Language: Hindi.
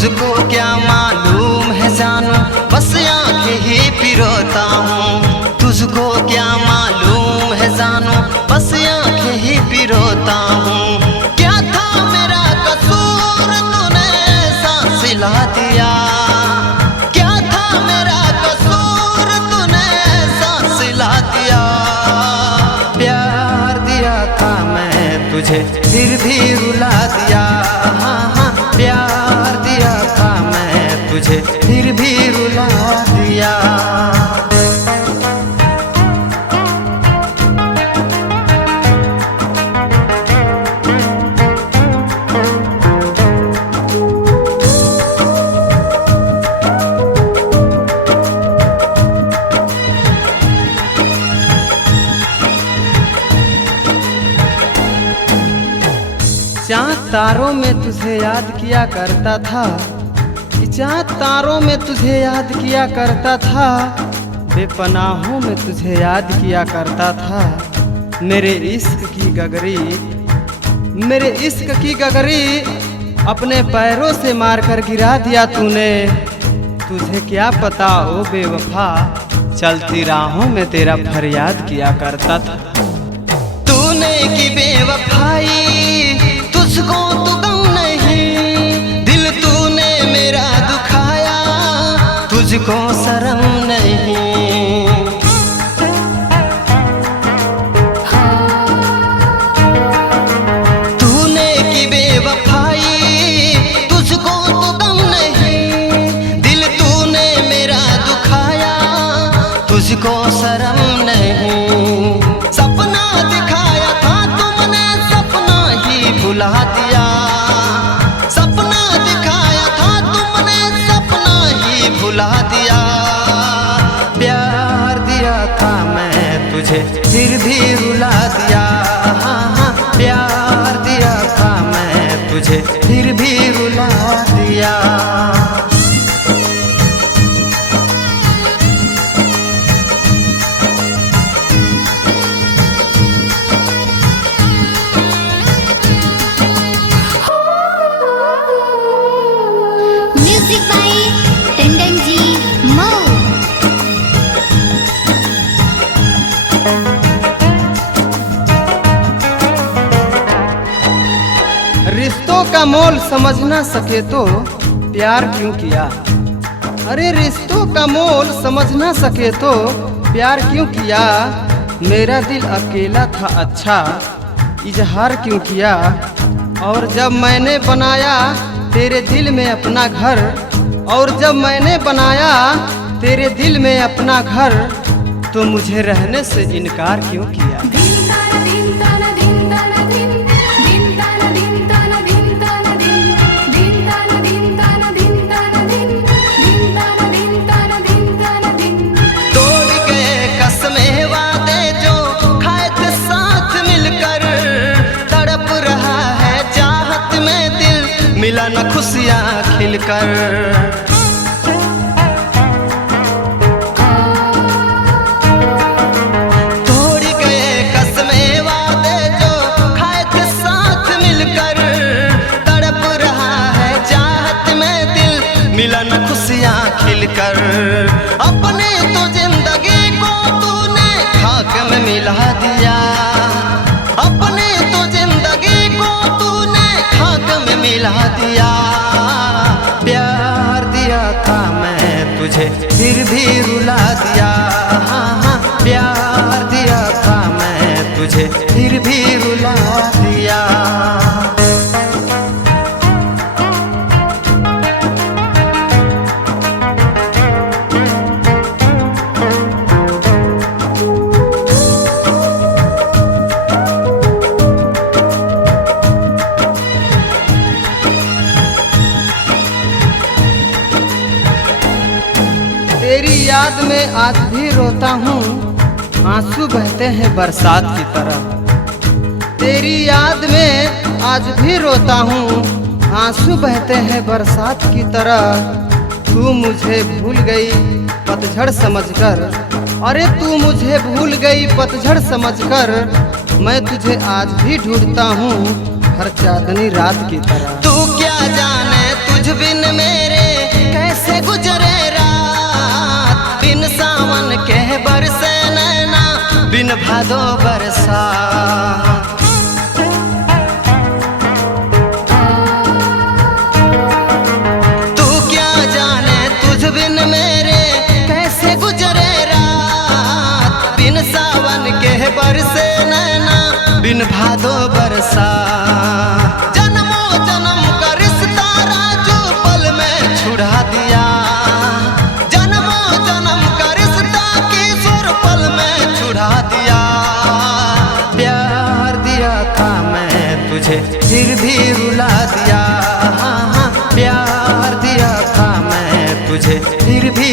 तुझको क्या मालूम है जानू, बस आंखें ही पिरोता हूँ। तुझको क्या मालूम है जानू, बस आंखें ही पिरोता हूँ। क्या था मेरा कसूर, तूने ऐसा सिला दिया। क्या था मेरा कसूर, तूने ऐसा सिला दिया। प्यार दिया था मैं तुझे, फिर भी रुला दिया। हाँ हाँ, प्यार दिया था मैं तुझे, फिर भी रुला दिया। चाँद तारों में तुझे याद किया करता था, कि चाँद तारों में तुझे याद किया करता था। बेपनाहों में तुझे याद किया करता था। मेरे इश्क की गगरी, मेरे इश्क की गगरी अपने पैरों से मारकर गिरा दिया तूने। तुझे क्या पता ओ बेवफा, चलती राहों में तेरा फरियाद किया करता था। तूने की बेवफाई, तुझको तो गम नहीं, दिल तूने मेरा दुखाया, तुझको शर्म नहीं। तूने की बेवफाई, तुझको तो गम नहीं, दिल तूने मेरा दुखाया, तुझको शर्म नहीं। सपना दिखाया था तुमने, सपना ही भुला दिया। सपना दिखाया था तुमने, सपना ही भुला दिया। प्यार दिया था मैं तुझे, फिर भी रुला दिया। हाँ हाँ, प्यार दिया था मैं तुझे, फिर भी रुला दिया। Music by Tandon ji Mau. रिश्तों का मोल समझ ना सके तो प्यार क्यों किया। अरे रिश्तों का मोल समझ ना सके तो प्यार क्यों किया। मेरा दिल अकेला था अच्छा, इजहार क्यों किया। और जब मैंने बनाया तेरे दिल में अपना घर, और जब मैंने बनाया तेरे दिल में अपना घर, तो मुझे रहने से इनकार क्यों किया। तोड़ गए कसमें वादे जो खाए थे साथ मिलकर, तड़प रहा है चाहत में दिल, मिला न खुशियाँ खिलकर। तोड़ गए कसमें वादे जो खाए थे साथ मिलकर, तड़प रहा है चाहत में दिल, मिला न खुशियाँ खिलकर। अपने तो जिंदगी को तूने खाक में मिला दिया। अपने तो जिंदगी को तूने खाक में मिला दिया। प्यार दिया था मैं तुझे, फिर भी रुला दिया। हाँ हाँ, प्यार दिया था मैं तुझे, फिर भी रुला दिया। तेरी याद में आज भी रोता हूँ, आंसू बहते हैं बरसात की तरह। तेरी याद में आज भी रोता हूँ, आंसू बहते हैं बरसात की तरह। तू मुझे भूल गई पतझड़ समझकर, अरे तू मुझे भूल गई पतझड़ समझकर। मैं तुझे आज भी ढूंढता हूँ हर चांदनी रात की तरह। तू क्या जाने तुझ बिन में भादो बरसा। तू क्या जाने तुझ बिन मेरे कैसे गुजरे रात, बिन सावन के बरसे नैना बिन भादो बरसा। जन्मों जन्म का रिश्ता राजू पल में छुड़ा दिया, जन्मों जन्म का रिश्ता किशोर पल में छुड़ा दिया। प्यार दिया था मैं तुझे फिर भी रुला दिया, प्यार दिया था मैं तुझे फिर भी